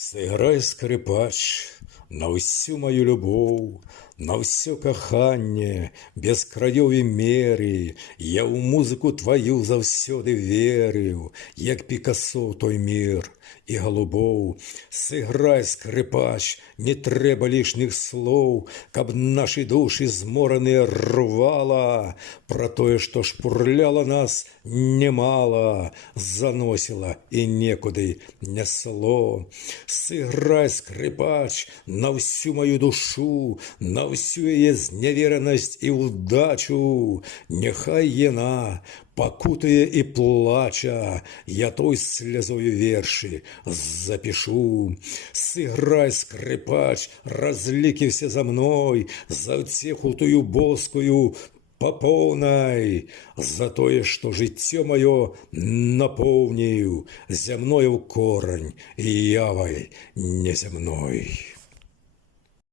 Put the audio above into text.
Сыграй, скрипач, на ўсю маю любоў, на ўсё каханне, без краёў і меры. Я ў музыку тваю заўсёды верыў, як Пікасо ў той мір і галубоў. Сыграй, скрипач, не трэба лішніх слоў, каб нашы душы змораныя рвала. Пра тое, што шпурляла нас немала, заносіла і некуды нясло. Сыграй, скрипач, на всю мою душу, на всю яе зневеренасць і ўдачу. Няхай яна пакутуе і плача, я той слязою вершы запишу. Сыграй, скрипач, разлікіўся за мной, за ўцеху тую боскую па поўнай, за тое, што жыццё маё напоўніў зямною корань і явай неземной.